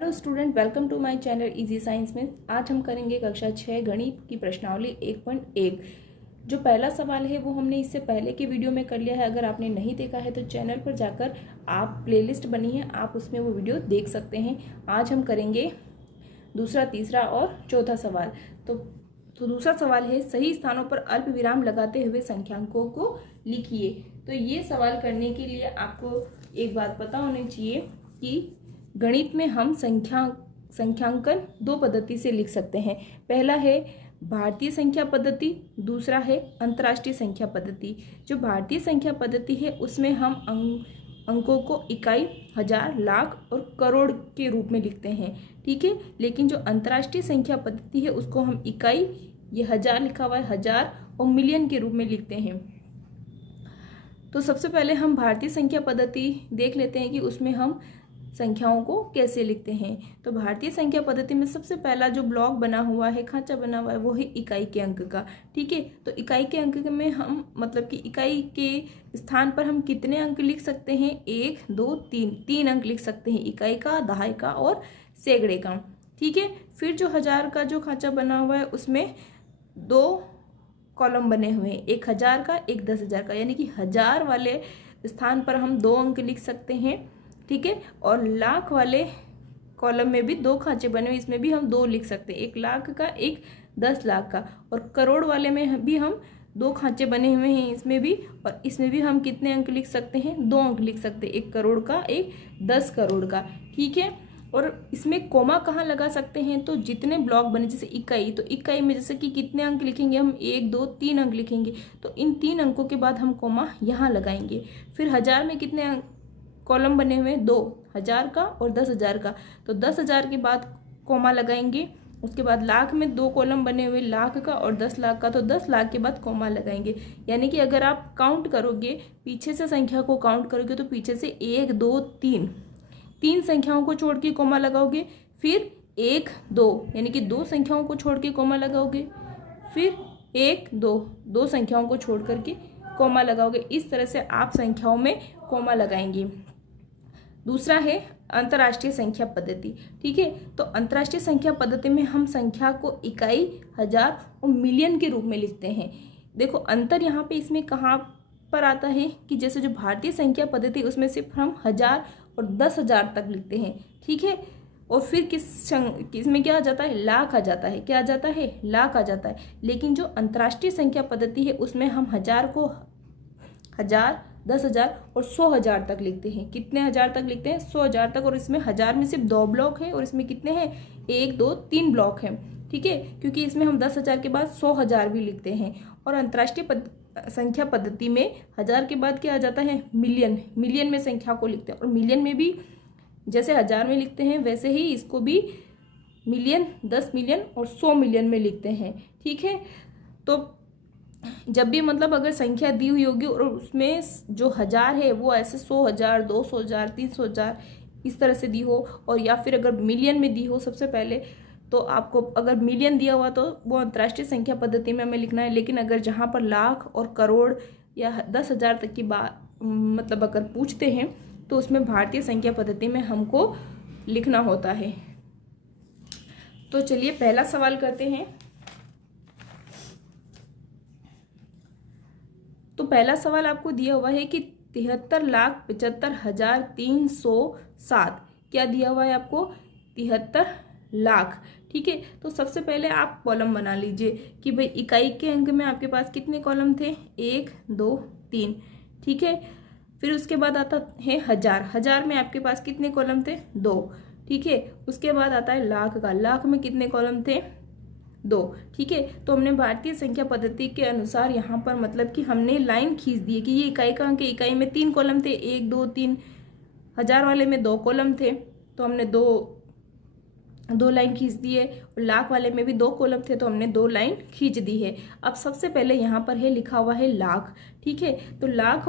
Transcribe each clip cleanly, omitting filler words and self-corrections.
Hello student, welcome to my channel easy science में। आज हम करेंगे कक्षा 6 गणित की प्रश्नावली 1.1। जो पहला सवाल है वो हमने इससे पहले की वीडियो में कर लिया है। अगर आपने नहीं देखा है तो चैनल पर जाकर आप प्लेलिस्ट बनी है, आप उसमें वो वीडियो देख सकते हैं। आज हम करेंगे दूसरा, तीसरा और चौथा सवाल। तो दूसरा सवाल है, सही स्थानों पर अल्प विराम लगाते हुए संख्याकों को लिखिए। तो ये सवाल करने के लिए आपको एक बात पता होनी चाहिए कि गणित में हम संख्यांकन दो पद्धति से लिख सकते हैं। पहला है भारतीय संख्या पद्धति, दूसरा है अंतर्राष्ट्रीय संख्या पद्धति। जो भारतीय संख्या पद्धति है उसमें हम अंकों को इकाई, हजार, लाख और करोड़ के रूप में लिखते हैं, ठीक है। लेकिन जो अंतर्राष्ट्रीय संख्या पद्धति है उसको हम इकाई, ये हजार लिखा हुआ है, हजार और मिलियन के रूप में लिखते हैं। तो सबसे पहले हम भारतीय संख्या पद्धति देख लेते हैं कि उसमें हम संख्याओं को कैसे लिखते हैं। तो भारतीय संख्या पद्धति में सबसे पहला जो ब्लॉक बना हुआ है, खांचा बना हुआ है, वो है इकाई के अंक का, ठीक है। तो इकाई के अंक में हम मतलब कि इकाई के स्थान पर हम कितने अंक लिख सकते हैं? 1, 2, 3, 3 अंक लिख सकते हैं, इकाई का, दहाई का और सैकड़े का, ठीक है। फिर जो हजार का जो खांचा बना हुआ है उसमें 2 कॉलम बने हुए हैं, एक 1000 का, एक 10,000 का, यानी कि हजार वाले स्थान पर हम 2 अंक लिख सकते हैं, ठीक है। और लाख वाले कॉलम में भी 2 खांचे बने हुए, इसमें भी हम 2 लिख सकते हैं, एक लाख का, एक 10 लाख का। और करोड़ वाले में भी हम 2 खांचे बने हुए हैं इसमें भी, और इसमें भी हम कितने अंक लिख सकते हैं? 2 अंक लिख सकते हैं, 1 करोड़ का, एक 10 करोड़ का, ठीक है। और इसमें कोमा कहाँ लगा सकते हैं? तो जितने ब्लॉक बने, जैसे इकाई, तो इकाई में जैसे कि कितने अंक लिखेंगे हम? 1, 2, 3 अंक लिखेंगे, तो इन 3 अंकों के बाद हम कोमा यहाँ लगाएंगे। फिर हजार में कितने कॉलम बने हुए हैं? 2, 1000 का और 10,000 का, तो 10,000 के बाद कोमा लगाएंगे। उसके बाद लाख में 2 कॉलम बने हुए, लाख का और 10 लाख का, तो 10 लाख के बाद कोमा लगाएंगे। यानी कि अगर आप काउंट करोगे, पीछे से संख्या को काउंट करोगे, तो पीछे से 1, 2, 3 संख्याओं को छोड़ के कोमा लगाओगे। फिर 1, 2 यानी कि 2 संख्याओं को छोड़ के कोमा लगाओगे। फिर 1, 2 संख्याओं को छोड़ करके कोमा लगाओगे। इस तरह से आप संख्याओं में कोमा लगाएंगे। दूसरा है अंतर्राष्ट्रीय संख्या पद्धति, ठीक है। तो अंतर्राष्ट्रीय संख्या पद्धति में हम संख्या को इकाई, हजार और मिलियन के रूप में लिखते हैं। देखो अंतर यहाँ पे इसमें कहाँ पर आता है कि जैसे जो भारतीय संख्या पद्धति उसमें सिर्फ हम 1000 और 10,000 तक लिखते हैं, ठीक है। और फिर किसमें क्या आ जाता है? लाख आ जाता है। क्या आ जाता है? लाख आ जाता है। लेकिन जो अंतर्राष्ट्रीय संख्या पद्धति है उसमें हम हजार को 1000, 10,000 और 100,000 तक लिखते हैं। कितने हजार तक लिखते हैं? 100,000 तक। और इसमें हजार में सिर्फ 2 ब्लॉक है और इसमें कितने हैं? 1, 2, 3 ब्लॉक हैं, ठीक है। क्योंकि इसमें हम 10,000 के बाद 100,000 भी लिखते हैं। और अंतर्राष्ट्रीय संख्या पद्धति में हजार के बाद क्या आ जाता है? मिलियन। मिलियन में संख्या को लिखते हैं। और मिलियन में भी जैसे हजार में लिखते हैं वैसे ही इसको भी मिलियन, 10 मिलियन और 100 मिलियन में लिखते हैं, ठीक है। तो जब भी मतलब अगर संख्या दी हुई होगी और उसमें जो हजार है वो ऐसे 100,000, 200,000, 300,000 इस तरह से दी हो, और या फिर अगर मिलियन में दी हो सबसे पहले, तो आपको अगर मिलियन दिया हुआ तो वो अंतर्राष्ट्रीय संख्या पद्धति में हमें लिखना है। लेकिन अगर जहाँ पर लाख और करोड़ या 10,000 तक की बात मतलब अगर पूछते हैं तो उसमें भारतीय संख्या पद्धति में हमको लिखना होता है। तो चलिए पहला सवाल करते हैं। तो पहला सवाल आपको दिया हुआ है कि 73,75,307। क्या दिया हुआ है आपको? 73 लाख, ठीक है। तो सबसे पहले आप कॉलम बना लीजिए कि भाई इकाई के अंक में आपके पास कितने कॉलम थे? 1, 2, 3, ठीक है। फिर उसके बाद आता है हजार। हजार में आपके पास कितने कॉलम थे? 2, ठीक है। उसके बाद आता है लाख का। लाख में कितने कॉलम थे? 2, ठीक है। तो हमने भारतीय संख्या पद्धति के अनुसार यहाँ पर मतलब कि हमने लाइन खींच दी है कि ये इकाई का अंक है। इकाई में 3 कॉलम थे, 1, 2, 3। हजार वाले में 2 कॉलम थे तो हमने दो लाइन खींच दी है। और लाख वाले में भी 2 कॉलम थे तो हमने 2 लाइन खींच दी है। अब सबसे पहले यहाँ पर है लिखा हुआ है लाख, ठीक है। तो लाख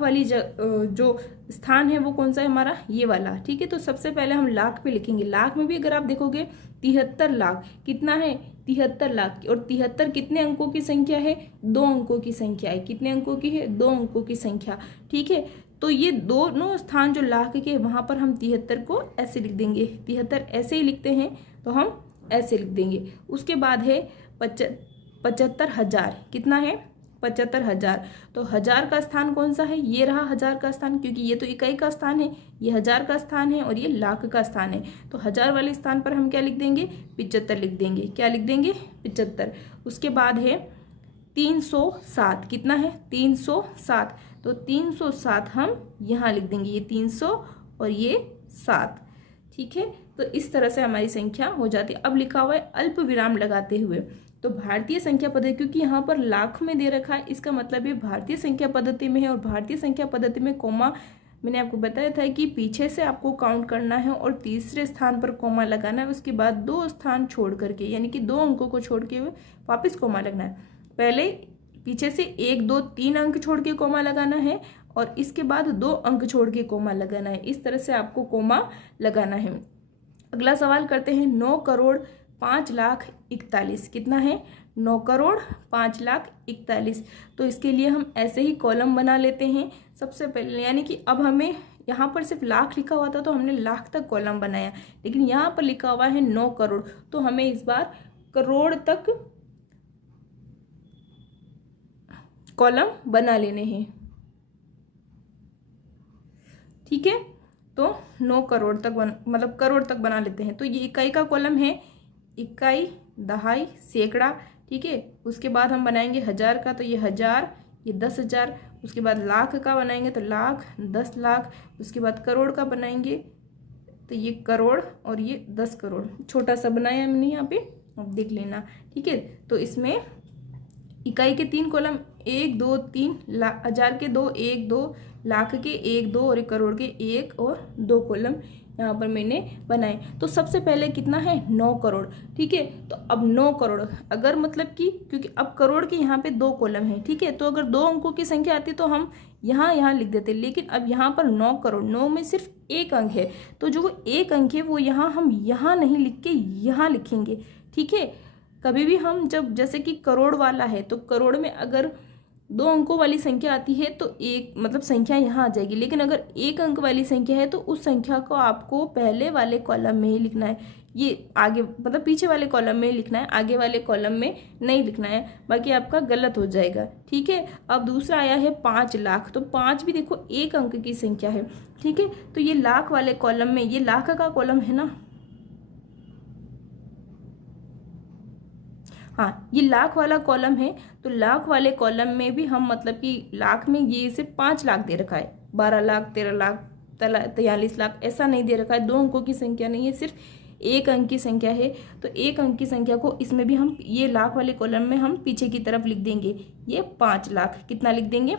वाली जो स्थान है वो कौन सा है हमारा? ये वाला, ठीक है। तो सबसे पहले हम लाख पे लिखेंगे। लाख में भी अगर आप देखोगे 73 लाख कितना है? 73 लाख। और 73 कितने अंकों की संख्या है? 2 अंकों की संख्या है। कितने अंकों की है? 2 अंकों की संख्या, ठीक है। तो ये दोनों स्थान जो लाख के वहाँ पर हम 73 को ऐसे लिख देंगे, 73 ऐसे ही लिखते हैं तो हम ऐसे लिख देंगे। उसके बाद है 75,000, कितना है 75,000। तो 1000 का स्थान कौन सा है, ये रहा 1000 का स्थान, क्योंकि ये तो इकाई का स्थान है, ये 1000 का स्थान है और ये लाख का स्थान है। तो 1000 वाले स्थान पर हम क्या लिख देंगे, 75 लिख देंगे। क्या लिख देंगे, 75। उसके बाद है 307, कितना है 307। तो 307 हम यहाँ लिख देंगे, ये 300 और ये 7, ठीक है। तो इस तरह से हमारी संख्या हो जाती है। अब लिखा हुआ है अल्प विराम लगाते हुए। तो भारतीय संख्या पद्धति, क्योंकि यहाँ पर लाख में दे रखा है, इसका मतलब ये भारतीय संख्या पद्धति में है। और भारतीय संख्या पद्धति में कोमा, मैंने आपको बताया था कि पीछे से आपको काउंट करना है और तीसरे स्थान पर कोमा लगाना है। उसके बाद 2 स्थान छोड़ करके, यानी कि 2 अंकों को छोड़ के वापस कोमा लगना है। पहले पीछे से 1, 2, 3 अंक छोड़ के कोमा लगाना है और इसके बाद 2 अंक छोड़ के कोमा लगाना है। इस तरह से आपको कोमा लगाना है। अगला सवाल करते हैं, 9,05,41,, कितना है 9,05,41,। तो इसके लिए हम ऐसे ही कॉलम बना लेते हैं सबसे पहले, यानी कि अब हमें यहाँ पर सिर्फ लाख लिखा हुआ था तो हमने लाख तक कॉलम बनाया, लेकिन यहाँ पर लिखा हुआ है 9 करोड़, तो हमें इस बार करोड़ तक कॉलम बना लेने हैं, ठीक है। तो 9 करोड़ तक मतलब करोड़ तक बना लेते हैं। तो ये इकाई का कॉलम है, इकाई, दहाई, सैकड़ा, ठीक है। उसके बाद हम बनाएंगे 1000 का, तो ये 1000, ये 10,000। उसके बाद लाख का बनाएंगे तो लाख, 10 लाख। उसके बाद करोड़ का बनाएंगे तो ये करोड़ और ये 10 करोड़। छोटा सा बनाया हमने यहाँ पे, अब देख लेना, ठीक है। तो इसमें इकाई के 3 कॉलम, 1, 2, 3, 1000 के 2, 1, 2, लाख के 1, 2 और करोड़ के 1 और 2 कॉलम यहाँ पर मैंने बनाए। तो सबसे पहले कितना है 9 करोड़, ठीक है। तो अब 9 करोड़ अगर मतलब कि, क्योंकि अब करोड़ के यहाँ पे 2 कॉलम है, ठीक है। तो अगर 2 अंकों की संख्या आती तो हम यहाँ लिख देते, लेकिन अब यहाँ पर 9 करोड़, 9 में सिर्फ 1 अंक है, तो जो वो 1 अंक है वो हम यहाँ नहीं लिख के यहाँ लिखेंगे, ठीक है। कभी भी हम जब, जैसे कि करोड़ वाला है तो करोड़ में अगर 2 अंकों वाली संख्या आती है तो एक मतलब संख्या यहाँ आ जाएगी, लेकिन अगर 1 अंक वाली संख्या है तो उस संख्या को आपको पहले वाले कॉलम में ही लिखना है, ये आगे मतलब पीछे वाले कॉलम में ही लिखना है, आगे वाले कॉलम में नहीं लिखना है, बाकी आपका गलत हो जाएगा, ठीक है। अब दूसरा आया है 5 लाख, तो 5 भी देखो 1 अंक की संख्या है, ठीक है। तो ये लाख वाले कॉलम में, ये लाख का कॉलम है ना, हाँ ये लाख वाला कॉलम है। तो लाख वाले कॉलम में भी हम मतलब कि लाख में ये सिर्फ 5 लाख दे रखा है, 12 लाख, 13 लाख, 43 लाख ऐसा नहीं दे रखा है। 2 अंकों की संख्या नहीं है, सिर्फ 1 अंक की संख्या है। तो 1 अंक की संख्या को इसमें भी हम ये लाख वाले कॉलम में हम पीछे की तरफ लिख देंगे, ये 5 लाख। कितना लिख देंगे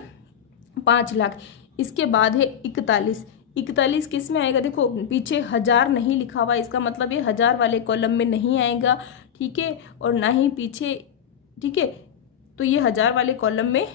5 लाख। इसके बाद है 41, 41 किस में आएगा, देखो पीछे 1000 नहीं लिखा हुआ, इसका मतलब ये 1000 वाले कॉलम में नहीं आएगा, ठीक है। और ना ही पीछे, ठीक है, तो ये 1000 वाले कॉलम में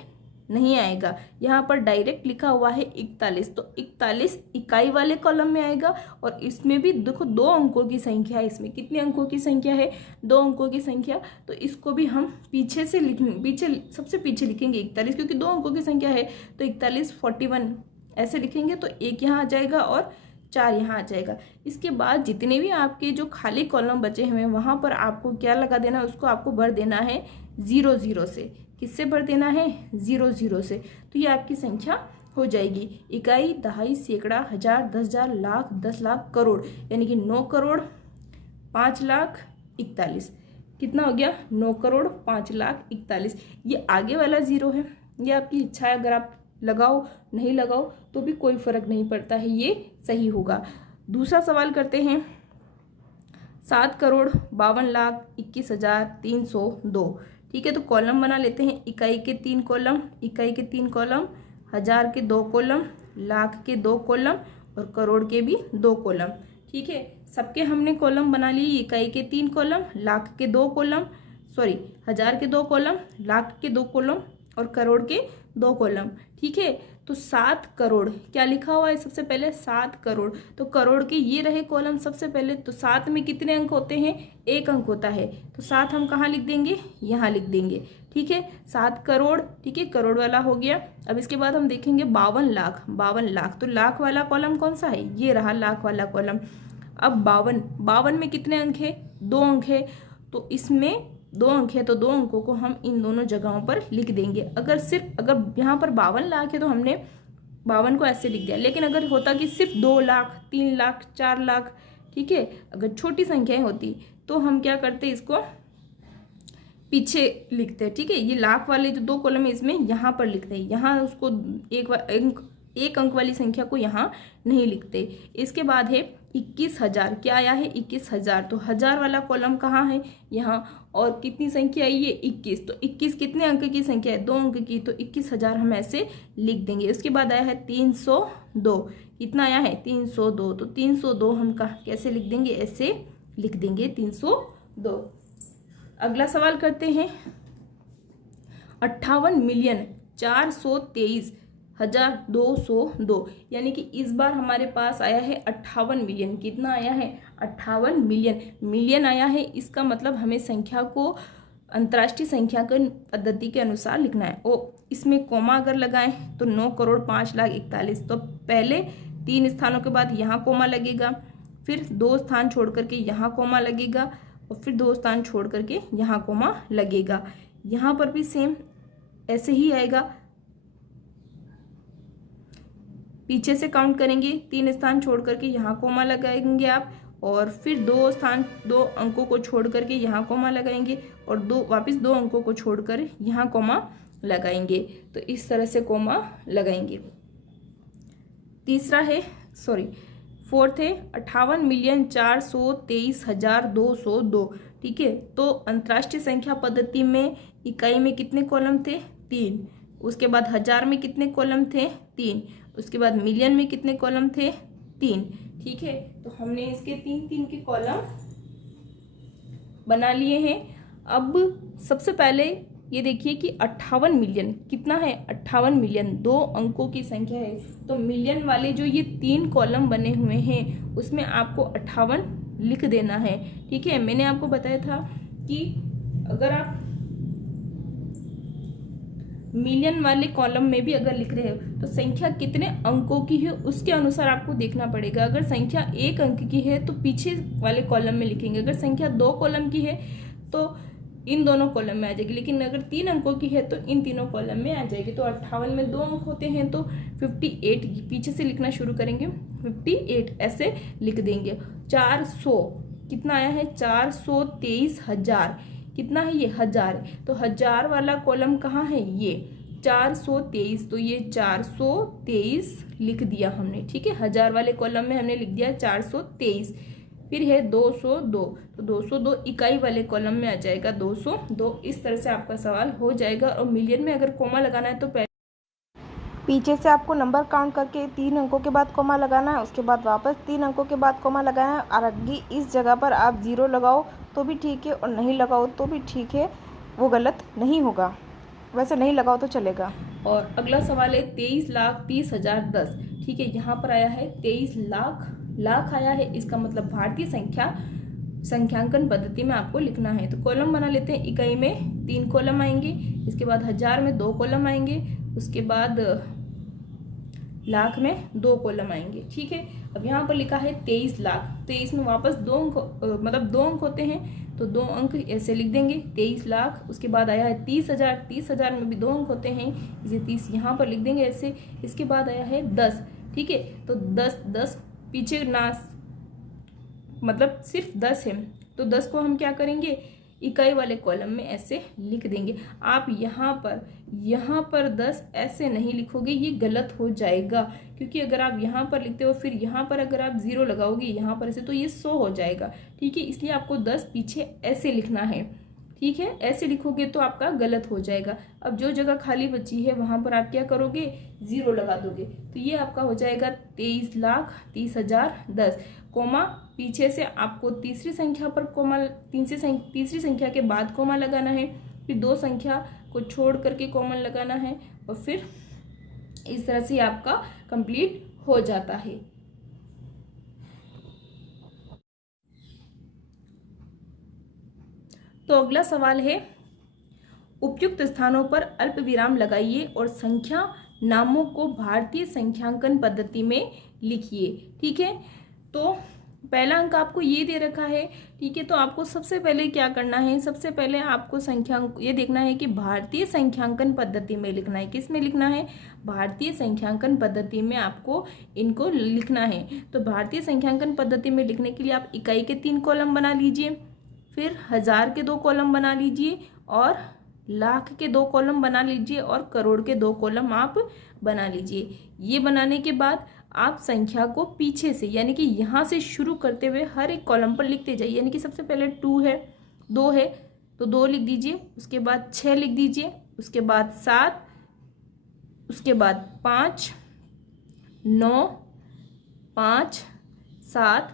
नहीं आएगा। यहाँ पर डायरेक्ट लिखा हुआ है 41, तो 41 इकाई वाले कॉलम में आएगा। और इसमें भी देखो 2 अंकों की संख्या है, इसमें कितने अंकों की संख्या है 2 अंकों की संख्या। तो इसको भी हम पीछे से पीछे सबसे पीछे लिखेंगे 41, क्योंकि 2 अंकों की संख्या है। तो 41, 41 ऐसे लिखेंगे, तो 1 यहाँ आ जाएगा और 4 यहाँ आ जाएगा। इसके बाद जितने भी आपके जो खाली कॉलम बचे हुए हैं वहाँ पर आपको क्या लगा देना है, उसको आपको भर देना है 0 0 से। किससे भर देना है 0 0 से। तो ये आपकी संख्या हो जाएगी, इकाई, दहाई, सैकड़ा, 1000, 10,000, लाख, 10 लाख, करोड़, यानी कि 9 करोड़ 5 लाख 41। कितना हो गया 9 करोड़ 5 लाख 41। ये आगे वाला 0 है, ये आपकी इच्छा है, अगर आप लगाओ नहीं लगाओ तो भी कोई फर्क नहीं पड़ता है, ये सही होगा। दूसरा सवाल करते हैं, 7 करोड़ 52 लाख 21,302, ठीक है। तो कॉलम बना लेते हैं, इकाई के 3 कॉलम, इकाई के 3 कॉलम, 1000 के 2 कॉलम, लाख के 2 कॉलम और करोड़ के भी 2 कॉलम, ठीक है। सबके हमने कॉलम बना लिए, इकाई के 3 कॉलम, लाख के 2 कॉलम, 1000 के 2 कॉलम, लाख के 2 कॉलम और करोड़ के 2 कॉलम, ठीक है। तो 7 करोड़ क्या लिखा हुआ है सबसे पहले 7 करोड़। तो करोड़ के ये रहे कॉलम सबसे पहले। तो 7 में कितने अंक होते हैं, 1 अंक होता है। तो 7 हम कहाँ लिख देंगे, यहाँ लिख देंगे। ठीक है, 7 करोड़। ठीक है, करोड़ वाला हो गया। अब इसके बाद हम देखेंगे 52 लाख। 52 लाख, तो लाख वाला कॉलम कौन सा है, ये रहा लाख वाला कॉलम। अब 52 में कितने अंक है, 2 अंक है। तो इसमें 2 अंक है, तो 2 अंकों को हम इन दोनों जगहों पर लिख देंगे। अगर यहाँ पर 52 लाख है तो हमने 52 को ऐसे लिख दिया। लेकिन अगर होता कि सिर्फ 2 लाख, 3 लाख, 4 लाख, ठीक है, अगर छोटी संख्याएं होती तो हम क्या करते, इसको पीछे लिखते हैं। ठीक है, ये लाख वाले जो 2 कॉलम है इसमें यहाँ पर लिखते हैं, यहाँ उसको एक अंक वाली संख्या को यहाँ नहीं लिखते। इसके बाद है 21,000। क्या आया है, 21,000। तो 1000 वाला कॉलम कहाँ है, यहाँ। और कितनी संख्या आई है, 21। तो 21 कितने अंक की संख्या है, 2 अंक की। तो 21,000 हम ऐसे लिख देंगे। उसके बाद आया है 302। कितना आया है, 302। तो 302 हम कैसे लिख देंगे, ऐसे लिख देंगे 302। अगला सवाल करते हैं 58,423,202। यानी कि इस बार हमारे पास आया है 58 मिलियन। कितना आया है, 58 मिलियन। मिलियन आया है, इसका मतलब हमें संख्या को अंतर्राष्ट्रीय संख्यांकन पद्धति के अनुसार लिखना है। इसमें कोमा अगर लगाएं तो 9,05,41,000। तो पहले 3 स्थानों के बाद यहाँ कोमा लगेगा, फिर 2 स्थान छोड़ करके यहाँ कोमा लगेगा, और फिर 2 स्थान छोड़ करके यहाँ कोमा लगेगा। यहाँ पर भी सेम ऐसे ही आएगा। पीछे से काउंट करेंगे, 3 स्थान छोड़ करके यहाँ कोमा लगाएंगे आप, और फिर 2 अंकों को छोड़ करके यहाँ कोमा लगाएंगे, और वापस 2 अंकों को छोड़कर यहाँ कोमा लगाएंगे। तो इस तरह से कोमा लगाएंगे। फोर्थ है 58,423,202। ठीक है, तो अंतर्राष्ट्रीय संख्या पद्धति में इकाई में कितने कॉलम थे, 3। उसके बाद 1000 में कितने कॉलम थे, 3। उसके बाद मिलियन में कितने कॉलम थे, 3। ठीक है, तो हमने इसके 3-3 के कॉलम बना लिए हैं। अब सबसे पहले ये देखिए कि 58 मिलियन कितना है, 58 मिलियन 2 अंकों की संख्या है। तो मिलियन वाले जो ये 3 कॉलम बने हुए हैं उसमें आपको 58 लिख देना है। ठीक है, मैंने आपको बताया था कि अगर आप मिलियन वाले कॉलम में भी अगर लिख रहे हो तो संख्या कितने अंकों की है उसके अनुसार आपको देखना पड़ेगा। अगर संख्या 1 अंक की है तो पीछे वाले कॉलम में लिखेंगे, अगर संख्या 2 कॉलम की है तो इन दोनों कॉलम में आ जाएगी, लेकिन अगर 3 अंकों की है तो इन तीनों कॉलम में आ जाएगी। तो 58 में 2 अंक होते हैं तो 58 पीछे से लिखना शुरू करेंगे, 58 ऐसे लिख देंगे। 400 कितना आया है, 423,000। कितना है ये, 1000। तो 1000 वाला कॉलम कहाँ है, ये 423। तो ये 423 लिख दिया हमने। ठीक है, 1000 वाले कॉलम में हमने लिख दिया 423। फिर है 202। तो 202 इकाई वाले कॉलम में आ जाएगा 202। इस तरह से आपका सवाल हो जाएगा। और मिलियन में अगर कोमा लगाना है तो पीछे से आपको नंबर काउंट करके 3 अंकों के बाद कोमा लगाना है, उसके बाद वापस 3 अंकों के बाद कोमा लगाना है। और अगर इस जगह पर आप 0 लगाओ तो भी ठीक है और नहीं लगाओ तो भी ठीक है, वो गलत नहीं होगा। वैसे नहीं लगाओ तो चलेगा। और अगला सवाल है 23,30,010। ठीक है, यहाँ पर आया है 23 लाख आया है, इसका मतलब भारतीय संख्यांकन पद्धति में आपको लिखना है। तो कॉलम बना लेते हैं। इकाई में 3 कॉलम आएंगे, इसके बाद 1000 में 2 कॉलम आएंगे, उसके बाद लाख में 2 कॉलम आएंगे। ठीक है, अब यहाँ पर लिखा है 23 लाख। 23 में वापस 2 अंक मतलब 2 अंक होते हैं तो 2 अंक ऐसे लिख देंगे 23 लाख। उसके बाद आया है 30,000। 30,000 में भी 2 अंक होते हैं, इसे 30 यहाँ पर लिख देंगे ऐसे। इसके बाद आया है 10। ठीक है, तो 10 पीछे ना मतलब सिर्फ 10 है तो 10 को हम क्या करेंगे, इकाई वाले कॉलम में ऐसे लिख देंगे। आप यहाँ पर 10 ऐसे नहीं लिखोगे, ये गलत हो जाएगा। क्योंकि अगर आप यहाँ पर लिखते हो फिर यहाँ पर अगर आप 0 लगाओगे यहाँ पर ऐसे तो ये 100 हो जाएगा। ठीक है, इसलिए आपको 10 पीछे ऐसे लिखना है। ठीक है, ऐसे लिखोगे तो आपका गलत हो जाएगा। अब जो जगह खाली बची है वहां पर आप क्या करोगे, 0 लगा दोगे। तो ये आपका हो जाएगा 23,30,010। कोमा पीछे से आपको तीसरी संख्या पर कोमा, तीसरी संख्या के बाद कोमा लगाना है, फिर 2 संख्या को छोड़ करके कोमा लगाना है, और फिर इस तरह से आपका कंप्लीट हो जाता है। तो अगला सवाल है, उपयुक्त स्थानों पर अल्प विराम लगाइए और संख्या नामों को भारतीय संख्यांकन पद्धति में लिखिए। ठीक है, तो पहला अंक आपको ये दे रखा है। ठीक है, तो आपको सबसे पहले क्या करना है, सबसे पहले आपको संख्यांक ये देखना है कि भारतीय संख्यांकन पद्धति में लिखना है। किस में लिखना है? भारतीय संख्यांकन पद्धति में आपको इनको लिखना है। तो भारतीय संख्यांकन पद्धति में लिखने के लिए आप इकाई के 3 कॉलम बना लीजिए, फिर हजार के 2 कॉलम बना लीजिए, और लाख के 2 कॉलम बना लीजिए, और करोड़ के 2 कॉलम आप बना लीजिए। ये बनाने के बाद आप संख्या को पीछे से यानी कि यहाँ से शुरू करते हुए हर एक कॉलम पर लिखते जाइए। यानी कि सबसे पहले 2 है, 2 है तो 2 लिख दीजिए, उसके बाद 6 लिख दीजिए, उसके बाद 7, उसके बाद 5, 9, 5, 7,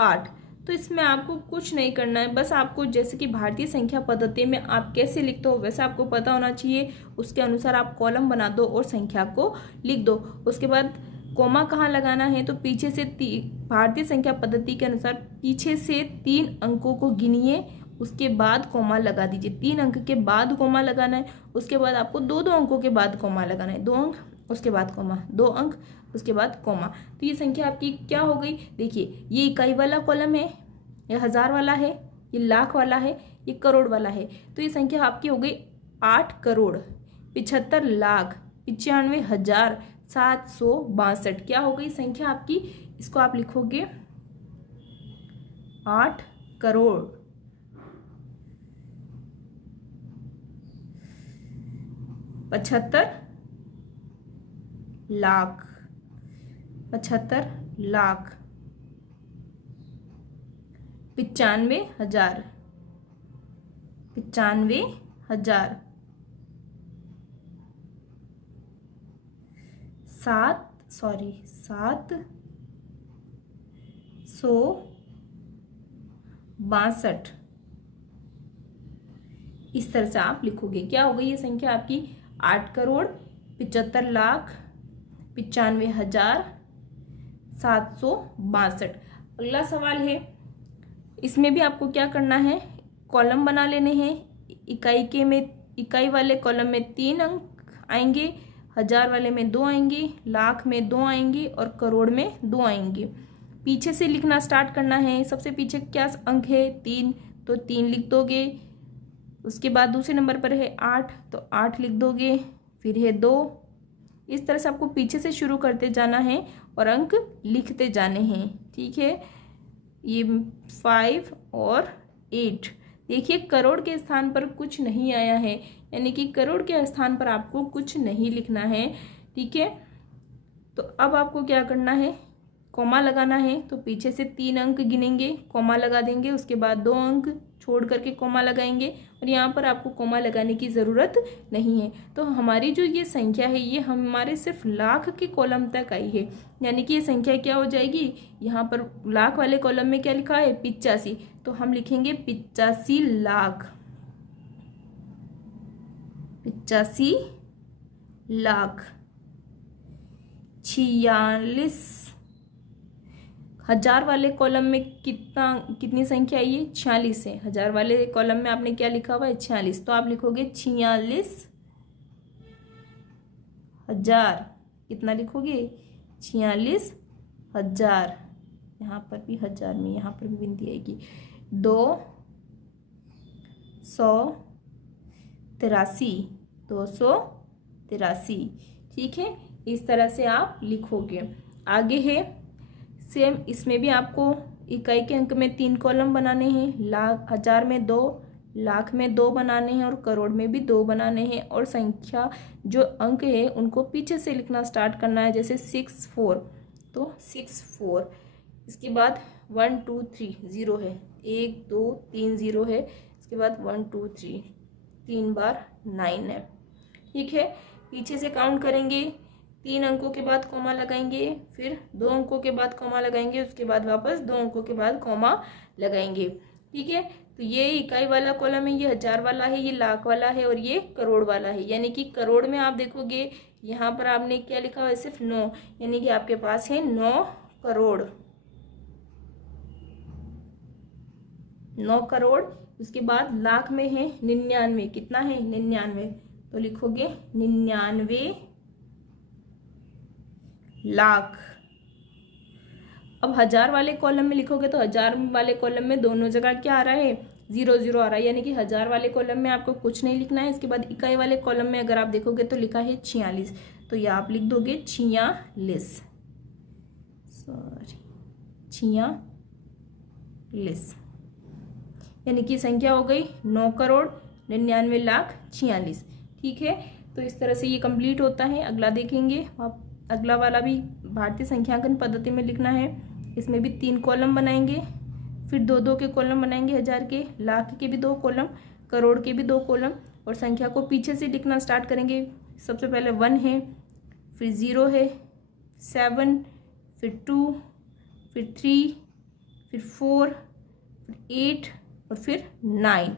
8। तो इसमें आपको कुछ नहीं करना है, बस आपको जैसे कि भारतीय संख्या पद्धति में आप कैसे लिखते हो वैसे आपको पता होना चाहिए। उसके अनुसार आप कॉलम बना दो और संख्या को लिख दो। उसके बाद कोमा कहाँ लगाना है, तो पीछे से भारतीय संख्या पद्धति के अनुसार पीछे से 3 अंकों को गिनिए, उसके बाद कोमा लगा दीजिए। 3 अंक के बाद कोमा लगाना है, उसके बाद आपको 2-2 अंकों के बाद कोमा लगाना है। 2 अंक उसके बाद कोमा, 2 अंक उसके बाद कोमा। तो ये संख्या आपकी क्या हो गई? देखिए, ये इकाई वाला कॉलम है, ये हजार वाला है, ये लाख वाला है, ये करोड़ वाला है। तो ये संख्या आपकी हो गई 8,95,95,762। क्या हो गई संख्या आपकी? इसको आप लिखोगे 8 करोड़ 75 लाख 95,000 95,000 762। इस तरह से आप लिखोगे। क्या हो गई ये संख्या आपकी? 8,75,95,762। अगला सवाल है, इसमें भी आपको क्या करना है, कॉलम बना लेने हैं। इकाई वाले कॉलम में 3 अंक आएंगे, हजार वाले में 2 आएंगे, लाख में 2 आएंगे और करोड़ में 2 आएंगे। पीछे से लिखना स्टार्ट करना है। सबसे पीछे क्या अंक है? 3, तो 3 लिख दोगे। उसके बाद दूसरे नंबर पर है 8, तो 8 लिख दोगे, फिर है 2। इस तरह से आपको पीछे से शुरू करते जाना है और अंक लिखते जाने हैं। ठीक है, ये 5 और 8। देखिए, करोड़ के स्थान पर कुछ नहीं आया है, यानी कि करोड़ के स्थान पर आपको कुछ नहीं लिखना है। ठीक है, तो अब आपको क्या करना है, कोमा लगाना है। तो पीछे से 3 अंक गिनेंगे, कोमा लगा देंगे, उसके बाद 2 अंक छोड़ करके कोमा लगाएंगे, और यहाँ पर आपको कोमा लगाने की ज़रूरत नहीं है। तो हमारी जो ये संख्या है ये हमारे सिर्फ लाख के कॉलम तक आई है, यानी कि ये संख्या क्या हो जाएगी, यहाँ पर लाख वाले कॉलम में क्या लिखा है? 85, तो हम लिखेंगे 85 लाख। 85 लाख। 46 हजार वाले कॉलम में कितनी संख्या आई है? 46 है। हजार वाले कॉलम में आपने क्या लिखा हुआ है? 46, तो आप लिखोगे 46,000। कितना लिखोगे? 46,000। यहाँ पर भी हजार में, यहाँ पर भी बिंदी आएगी। 283, 283। ठीक है, इस तरह से आप लिखोगे। आगे है सेम, इसमें भी आपको इकाई के अंक में 3 कॉलम बनाने हैं। हजार में 2, लाख में 2 बनाने हैं और करोड़ में भी 2 बनाने हैं। और संख्या जो अंक है उनको पीछे से लिखना स्टार्ट करना है, जैसे 64, तो 64। इसके बाद 1 2 3 0 है, 1 2 3 0 है। इसके बाद 1 2 3 3 बार 9 है। ठीक है, पीछे से काउंट करेंगे, 3 अंकों के बाद कोमा लगाएंगे, फिर 2 अंकों के बाद कोमा लगाएंगे, उसके बाद वापस 2 अंकों के बाद कोमा लगाएंगे। ठीक है, तो ये इकाई वाला कॉलम है, ये हजार वाला है, ये लाख वाला है और ये करोड़ वाला है। यानी कि करोड़ में आप देखोगे यहाँ पर आपने क्या लिखा हुआ है, सिर्फ 9, यानी कि आपके पास है 9 करोड़। 9 करोड़। उसके बाद लाख में है 99, कितना है 99, तो लिखोगे 99 लाख। अब हजार वाले कॉलम में लिखोगे तो हजार वाले कॉलम में दोनों जगह क्या आ रहा है, 0 0 आ रहा है, यानी कि हजार वाले कॉलम में आपको कुछ नहीं लिखना है। इसके बाद इकाई वाले कॉलम में अगर आप देखोगे तो लिखा है 46, तो ये आप लिख दोगे 46, 46, यानी कि संख्या हो गई 9 करोड़ 99 लाख 46। ठीक है, तो इस तरह से ये कंप्लीट होता है। अगला देखेंगे आप, अगला वाला भी भारतीय संख्यांकन पद्धति में लिखना है। इसमें भी 3 कॉलम बनाएंगे, फिर 2-2 के कॉलम बनाएंगे, हजार के, लाख के भी 2 कॉलम, करोड़ के भी 2 कॉलम, और संख्या को पीछे से लिखना स्टार्ट करेंगे। सबसे पहले 1 है, फिर 0 है, 7, फिर 2, फिर 3, फिर 4, फिर 8 और फिर 9।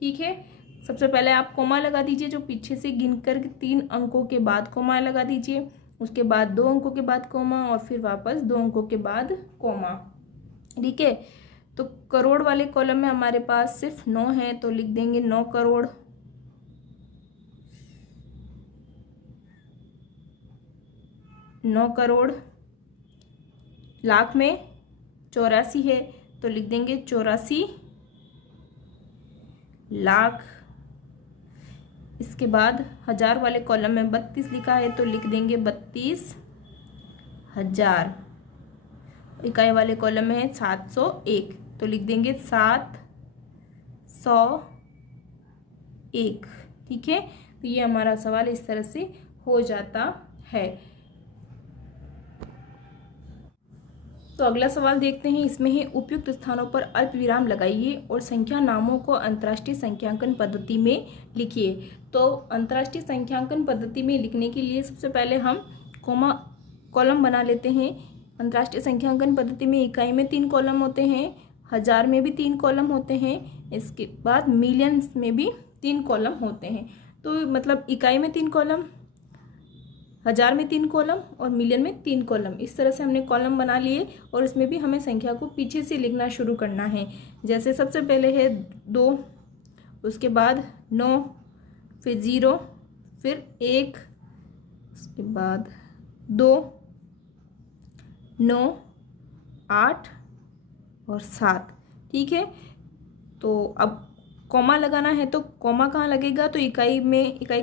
ठीक है, सबसे पहले आप कोमा लगा दीजिए, जो पीछे से गिनकर 3 अंकों के बाद कोमा लगा दीजिए, उसके बाद 2 अंकों के बाद कोमा, और फिर वापस 2 अंकों के बाद कोमा। ठीक है, तो करोड़ वाले कॉलम में हमारे पास सिर्फ 9 है, तो लिख देंगे 9 करोड़। 9 करोड़। लाख में 84 है, तो लिख देंगे 84 लाख। इसके बाद हजार वाले कॉलम में 32 लिखा है, तो लिख देंगे 32,000। इकाई वाले कॉलम में है 701, तो लिख देंगे 701। ठीक है, तो ये हमारा सवाल इस तरह से हो जाता है। तो अगला सवाल देखते हैं। इसमें है उपयुक्त स्थानों पर अल्प विराम लगाइए और संख्या नामों को अंतर्राष्ट्रीय संख्यांकन पद्धति में लिखिए। तो अंतर्राष्ट्रीय संख्यांकन पद्धति में लिखने के लिए सबसे पहले हम कॉलम बना लेते हैं। अंतर्राष्ट्रीय संख्यांकन पद्धति में इकाई में 3 कॉलम होते हैं, हजार में भी 3 कॉलम होते हैं, इसके बाद मिलियंस में भी 3 कॉलम होते हैं। तो मतलब इकाई में 3 कॉलम, हजार में 3 कॉलम और मिलियन में 3 कॉलम, इस तरह से हमने कॉलम बना लिए। और इसमें भी हमें संख्या को पीछे से लिखना शुरू करना है। जैसे सबसे पहले है 2, उसके बाद 9, फिर 0, फिर 1, उसके बाद 2, 9, 8 और 7। ठीक है, तो अब कॉमा लगाना है, तो कॉमा कहाँ लगेगा, तो इकाई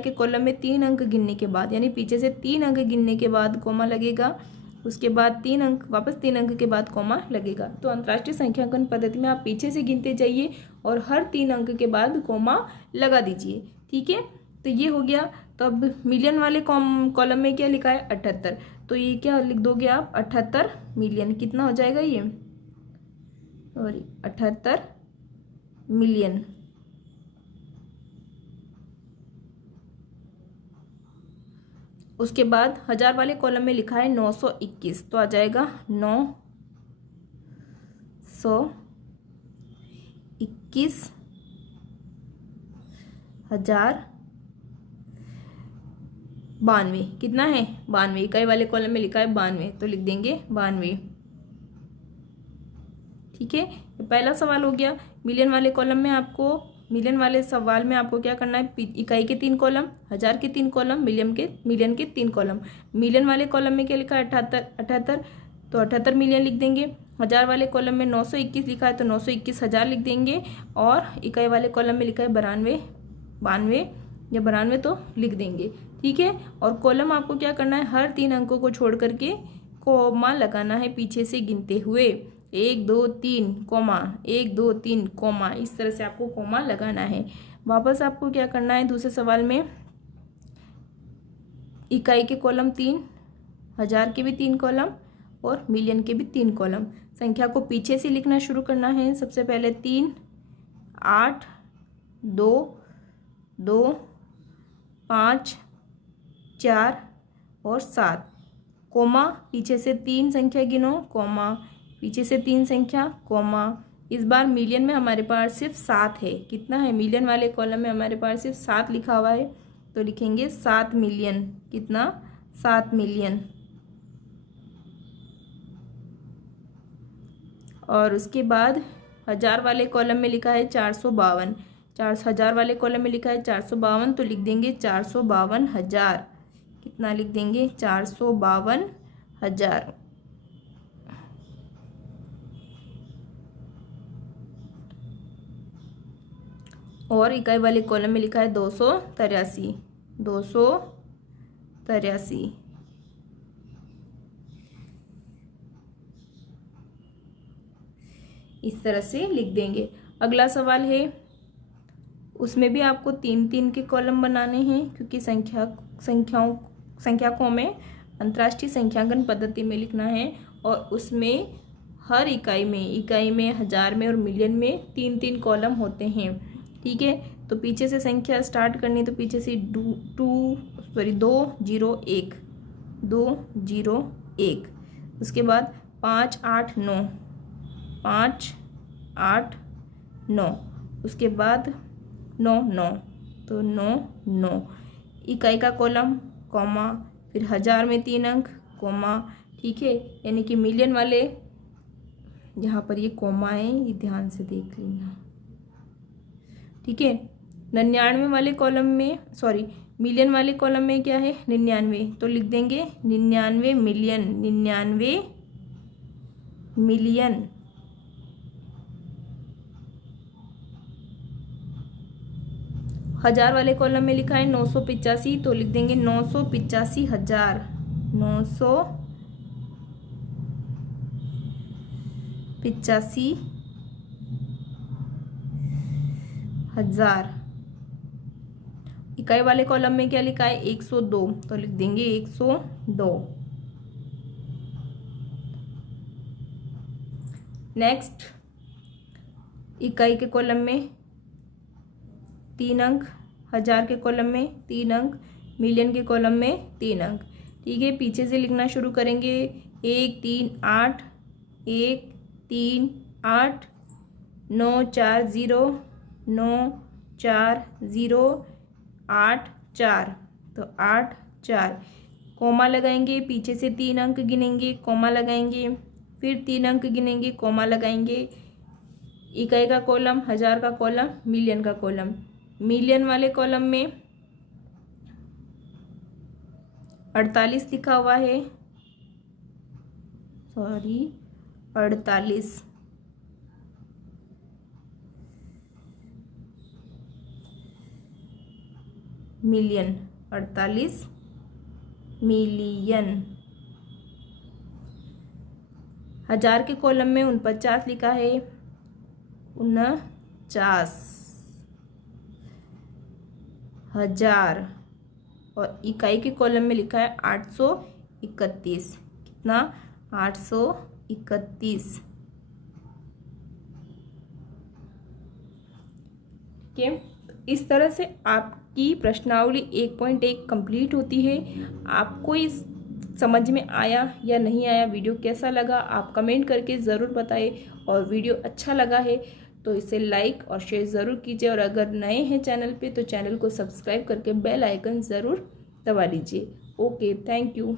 के कॉलम में 3 अंक गिनने के बाद, यानी पीछे से 3 अंक गिनने के बाद कॉमा लगेगा, उसके बाद 3 अंक, वापस 3 अंक के बाद कॉमा लगेगा। तो अंतर्राष्ट्रीय संख्यांकन पद्धति में आप पीछे से गिनते जाइए और हर 3 अंक के बाद कॉमा लगा दीजिए। ठीक है, तो ये हो गया। तो अब मिलियन वाले कॉलम में क्या लिखा है, 78, तो ये क्या लिख दोगे आप, 78 मिलियन। कितना हो जाएगा ये, और 78 मिलियन। उसके बाद हजार वाले कॉलम में लिखा है 921, तो आ जाएगा 921 हजार 92। कितना है, 92। इकाई वाले कॉलम में लिखा है 92, तो लिख देंगे 92। ठीक है, पहला सवाल हो गया। मिलियन वाले कॉलम में आपको, मिलियन वाले सवाल में आपको क्या करना है, इकाई के 3 कॉलम, हजार के 3 कॉलम, मिलियन के 3 कॉलम। मिलियन वाले कॉलम में क्या लिखा है, 78, तो 78 मिलियन लिख देंगे। हजार वाले कॉलम में 921 लिखा है, तो 921 हजार लिख देंगे। और इकाई वाले कॉलम में लिखा है 92 या 92, तो लिख देंगे। ठीक है, और कॉलम आपको क्या करना है, हर 3 अंकों को छोड़ करके कॉमा लगाना है पीछे से गिनते हुए। 1 2 3 कॉमा, 1 2 3 कॉमा, इस तरह से आपको कॉमा लगाना है। वापस आपको क्या करना है, दूसरे सवाल में इकाई के कॉलम 3, हजार के भी 3 कॉलम और मिलियन के भी 3 कॉलम। संख्या को पीछे से लिखना शुरू करना है। सबसे पहले 3, 8, 2, 2, 5, 4 और 7, कॉमा, पीछे से 3 संख्या गिनो, कॉमा, पीछे से 3 संख्या, कॉमा। इस बार मिलियन में हमारे पास सिर्फ 7 है। कितना है, मिलियन वाले कॉलम में हमारे पास सिर्फ 7 लिखा हुआ है, तो लिखेंगे 7 मिलियन। कितना, 7 मिलियन। और उसके बाद हजार वाले कॉलम में लिखा है 452। 4000 वाले कॉलम में लिखा है 452, तो लिख देंगे 452,000। कितना लिख देंगे? 452,000। और इकाई वाले कॉलम में लिखा है 283। 283। इस तरह से लिख देंगे। अगला सवाल है, उसमें भी आपको 3-3 के कॉलम बनाने हैं, क्योंकि संख्या को हमें अंतर्राष्ट्रीय संख्यांकन पद्धति में लिखना है। और उसमें हर इकाई में, हजार में और मिलियन में 3-3 कॉलम होते हैं। ठीक है, तो पीछे से संख्या स्टार्ट करनी है, तो पीछे से 201, 201। उसके बाद 5, 8, 9, 5, 8, 9। उसके बाद 9, 9, तो 9, 9। इकाई का कॉलम, कॉमा, फिर हजार में 3 अंक, कॉमा। ठीक है, यानी कि मिलियन वाले, यहाँ पर ये कॉमा है, ये ध्यान से देख लेना। ठीक है, 99 वाले कॉलम में, सॉरी, मिलियन वाले कॉलम में क्या है? 99, तो लिख देंगे 99 मिलियन। 99 मिलियन। हजार वाले कॉलम में लिखा है 985, तो लिख देंगे 985,000। 985,000। इकाई वाले कॉलम में क्या लिखा है? 102, तो लिख देंगे 102। नेक्स्ट, इकाई के कॉलम में 3 अंक, हजार के कॉलम में 3 अंक, मिलियन के कॉलम में 3 अंक। ठीक है, पीछे से लिखना शुरू करेंगे। 1, 3, 8, 1, 3, 8, 9, 4, 0, 9, 4, 0, 8, 4, तो 8, 4। कॉमा लगाएंगे, पीछे से 3 अंक गिनेंगे, कॉमा लगाएंगे, फिर 3 अंक गिनेंगे, कॉमा लगाएंगे। इकाई का कॉलम, हजार का कॉलम, मिलियन का कॉलम। मिलियन वाले कॉलम में 48 लिखा हुआ है, सॉरी 48। Million, 48 million. हजार के कॉलम में 49 लिखा है, 49 हजार। और इकाई के कॉलम में लिखा है 831। कितना? 831। ठीक है, इस तरह से आपकी प्रश्नावली 1.1 कंप्लीट होती है। आपको इस समझ में आया या नहीं आया, वीडियो कैसा लगा, आप कमेंट करके ज़रूर बताएं। और वीडियो अच्छा लगा है तो इसे लाइक और शेयर ज़रूर कीजिए। और अगर नए हैं चैनल पे तो चैनल को सब्सक्राइब करके बेल आइकन ज़रूर दबा लीजिए। Okay, thank you.